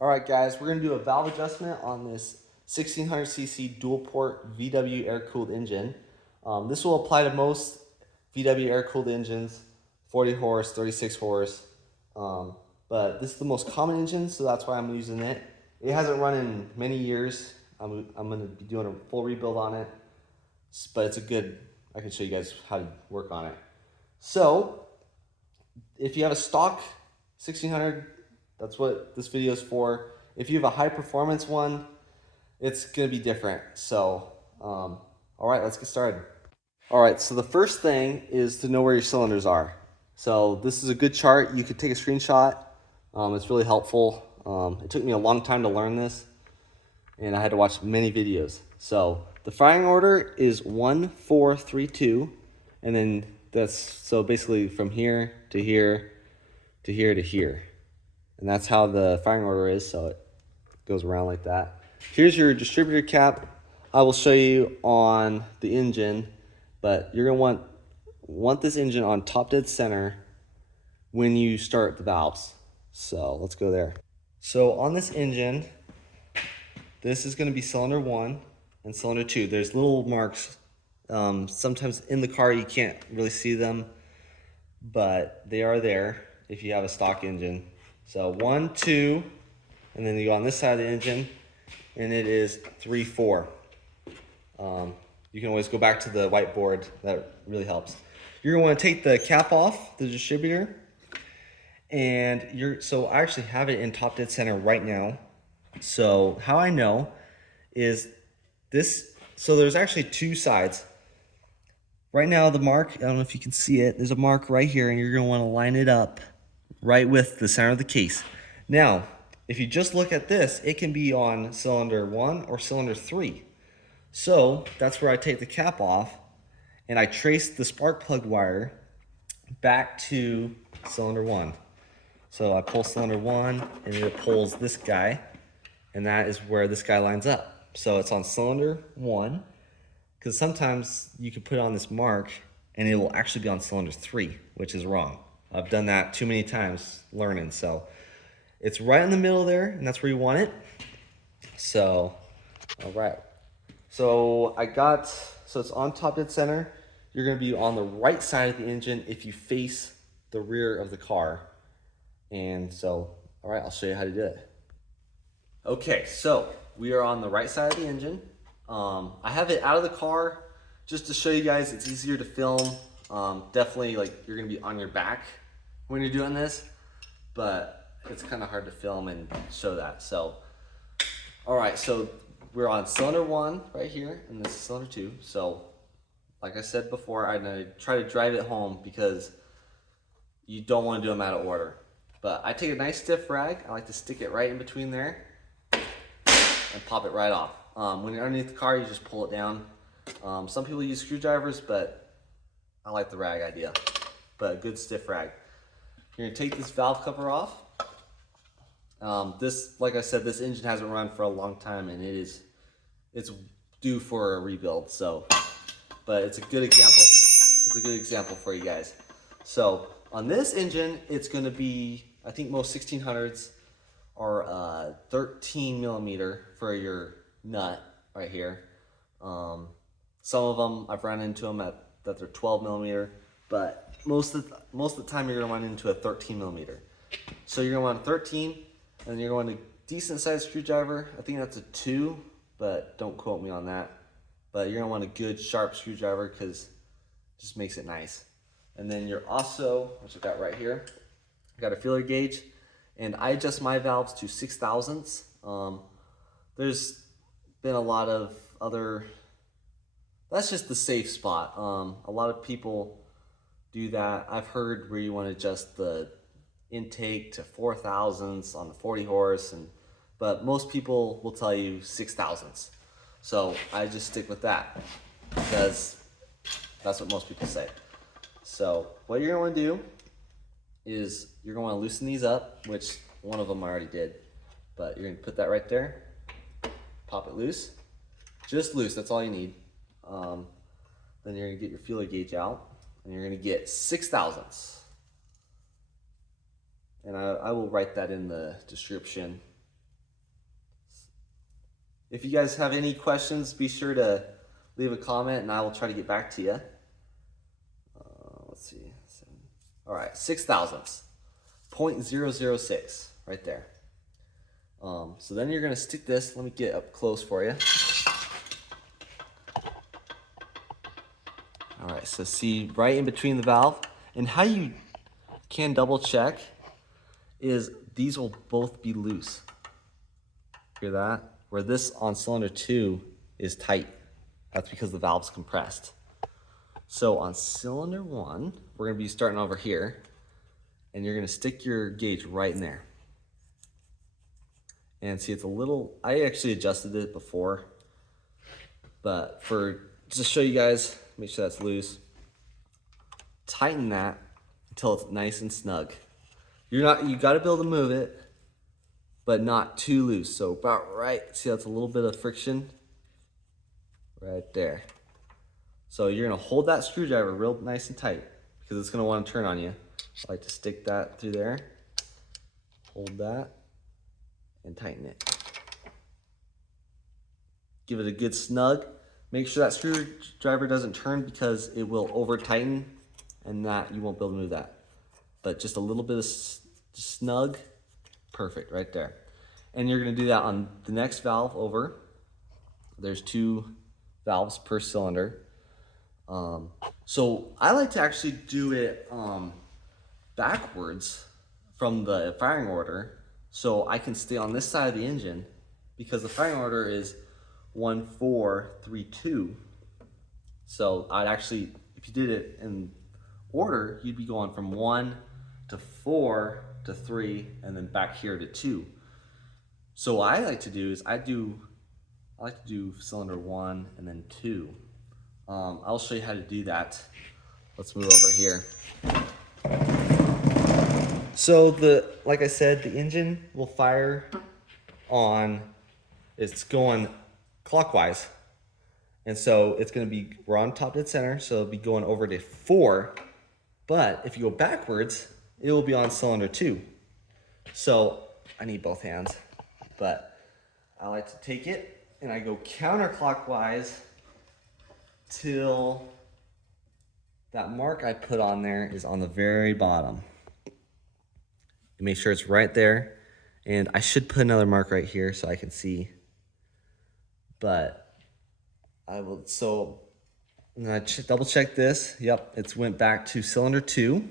All right, guys, we're gonna do a valve adjustment on this 1600cc dual port VW air-cooled engine. This will apply to most VW air-cooled engines, 40 horse, 36 horse. But this is the most common engine, so that's why I'm using it. It hasn't run in many years. I'm gonna be doing a full rebuild on it, but it's a good, I can show you guys how to work on it. So, if you have a stock 1600, that's what this video is for. If you have a high performance one, it's gonna be different. So, all right, let's get started. All right, so the first thing is to know where your cylinders are. So this is a good chart. You could take a screenshot. It's really helpful. It took me a long time to learn this, and I had to watch many videos. So the firing order is 1, 4, 3, 2, and then that's so basically from here to here to here to here. And that's how the firing order is, so it goes around like that. Here's your distributor cap. I will show you on the engine, but you're gonna want this engine on top dead center when you start the valves. So let's go there. So on this engine, this is gonna be cylinder 1 and cylinder 2. There's little marks. Sometimes in the car you can't really see them, but they are there if you have a stock engine. So 1, 2, and then you go on this side of the engine, and it is 3, 4. You can always go back to the whiteboard. That really helps. You're going to want to take the cap off the distributor, and so I actually have it in top dead center right now. So how I know is this. So there's actually two sides. Right now the mark, I don't know if you can see it, there's a mark right here, and you're going to want to line it up right with the center of the case. Now, if you just look at this, it can be on cylinder 1 or cylinder 3. So that's where I take the cap off, and I trace the spark plug wire back to cylinder 1. So I pull cylinder 1, and it pulls this guy, and that is where this guy lines up. So it's on cylinder 1, because sometimes you can put on this mark, and it will actually be on cylinder 3, which is wrong. I've done that too many times learning. So it's right in the middle there, and that's where you want it. So, all right. So it's on top dead center. You're gonna be on the right side of the engine if you face the rear of the car. And so, all right, I'll show you how to do it. Okay, so we are on the right side of the engine. I have it out of the car just to show you guys it's easier to film. Definitely, like, you're gonna be on your back when you're doing this, but it's kind of hard to film and show that. So, all right, so we're on cylinder 1 right here, and this is cylinder 2. So, like I said before, I'm gonna try to drive it home because you don't want to do them out of order. But I take a nice stiff rag. I like to stick it right in between there and pop it right off. When you're underneath the car, you just pull it down. Some people use screwdrivers, but I like the rag idea. But a good stiff rag. You're gonna take this valve cover off. Like I said, this engine hasn't run for a long time, and it's due for a rebuild. So, but it's a good example. It's a good example for you guys. So on this engine, it's going to be, I think most 1600s are 13 millimeter for your nut right here. Some of them I've run into them that they're 12 millimeter, but most of the time you're going to run into a 13 millimeter. So you're going to want a 13, and then you're going to decent sized screwdriver. I think that's a 2, but don't quote me on that. But you're going to want a good sharp screwdriver because it just makes it nice. And then you're also, which I've got right here, I got a feeler gauge, and I adjust my valves to 6 thousandths. There's been a lot of other, that's just the safe spot. A lot of people do that. I've heard where you want to adjust the intake to 4 thousandths on the 40 horse, but most people will tell you 6 thousandths. So I just stick with that because that's what most people say. So what you're going to do is you're going to want to loosen these up, which one of them I already did, but you're going to put that right there, pop it loose, just loose, that's all you need. Then you're going to get your feeler gauge out, and you're going to get 6 thousandths. And I will write that in the description If you guys have any questions, be sure to leave a comment and I will try to get back to you. Let's see. All right, 6 thousandths, 0.006 right there. So then you're gonna stick this, let me get up close for you. All right, so see right in between the valve, and how you can double check is these will both be loose. Hear that? Where this on cylinder 2 is tight. That's because the valve's compressed. So on cylinder 1, we're gonna be starting over here, and you're gonna stick your gauge right in there. And see, it's a little, I actually adjusted it before, but just to show you guys, make sure that's loose. Tighten that until it's nice and snug. You gotta be able to move it, but not too loose. So about right, see that's a little bit of friction right there. So you're gonna hold that screwdriver real nice and tight because it's gonna wanna turn on you. I like to stick that through there, hold that, and tighten it. Give it a good snug. Make sure that screwdriver doesn't turn because it will over tighten and that you won't be able to move that. But just a little bit of snug, perfect right there. And you're gonna do that on the next valve over. There's 2 valves per cylinder. So I like to actually do it backwards from the firing order so I can stay on this side of the engine because the firing order is 1, 4, 3, 2. So I'd actually, if you did it in order, you'd be going from 1 to 4 to 3 and then back here to 2. So what I like to do is I like to do cylinder 1 and then 2. I'll show you how to do that. Let's move over here. So like I said, the engine will fire on, it's going clockwise. And so it's gonna be, we're on top dead center, so it'll be going over to 4. But if you go backwards, it will be on cylinder 2. So I need both hands, but I like to take it and I go counterclockwise till that mark I put on there is on the very bottom. Make sure it's right there. And I should put another mark right here so I can see. But I will, so I'm gonna double check this. Yep, it's went back to cylinder 2.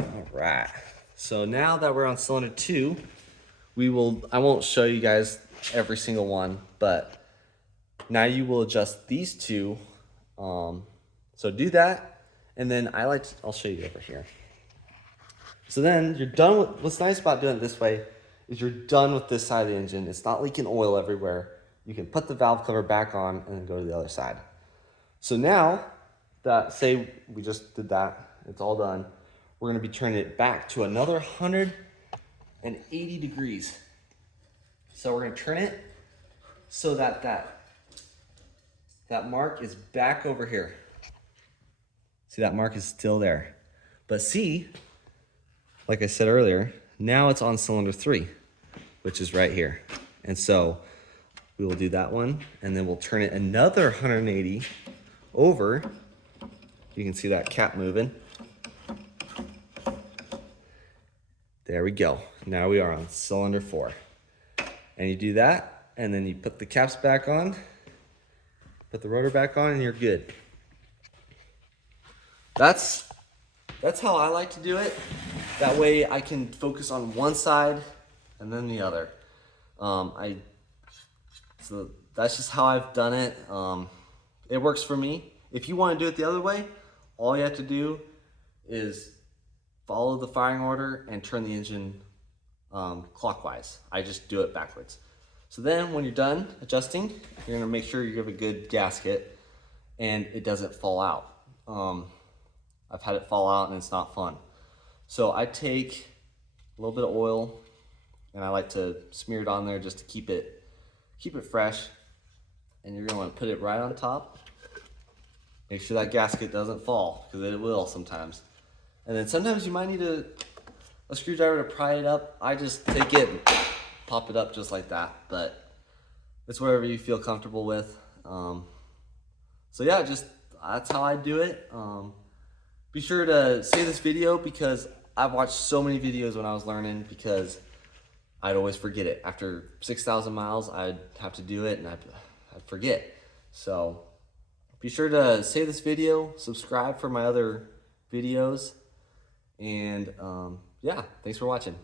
All right. So now that we're on cylinder 2, I won't show you guys every single one, but now you will adjust these 2. So do that, and then I'll show you over here. So then you're done with, what's nice about doing it this way is you're done with this side of the engine. It's not leaking oil everywhere. You can put the valve cover back on and then go to the other side. So now that, say we just did that, it's all done. We're gonna be turning it back to another 180 degrees. So we're gonna turn it so that mark is back over here. See, that mark is still there. But see, like I said earlier, now it's on cylinder 3, which is right here. And so we will do that one, and then we'll turn it another 180 over. You can see that cap moving. There we go. Now we are on cylinder 4. And you do that, and then you put the caps back on, put the rotor back on, and you're good. That's how I like to do it. That way I can focus on one side and then the other. So that's just how I've done it. It works for me. If you want to do it the other way, all you have to do is follow the firing order and turn the engine clockwise. I just do it backwards. So then when you're done adjusting, you're gonna make sure you give a good gasket and it doesn't fall out. I've had it fall out and it's not fun. So I take a little bit of oil and I like to smear it on there just to keep it fresh. And you're gonna wanna put it right on top. Make sure that gasket doesn't fall, because it will sometimes. And then sometimes you might need a screwdriver to pry it up. I just take it and pop it up just like that. But It's whatever you feel comfortable with. So yeah, just that's how I do it. Be sure to save this video because I've watched so many videos when I was learning because I'd always forget it. After 6,000 miles, I'd have to do it and I'd forget. So be sure to save this video, subscribe for my other videos, and yeah, thanks for watching.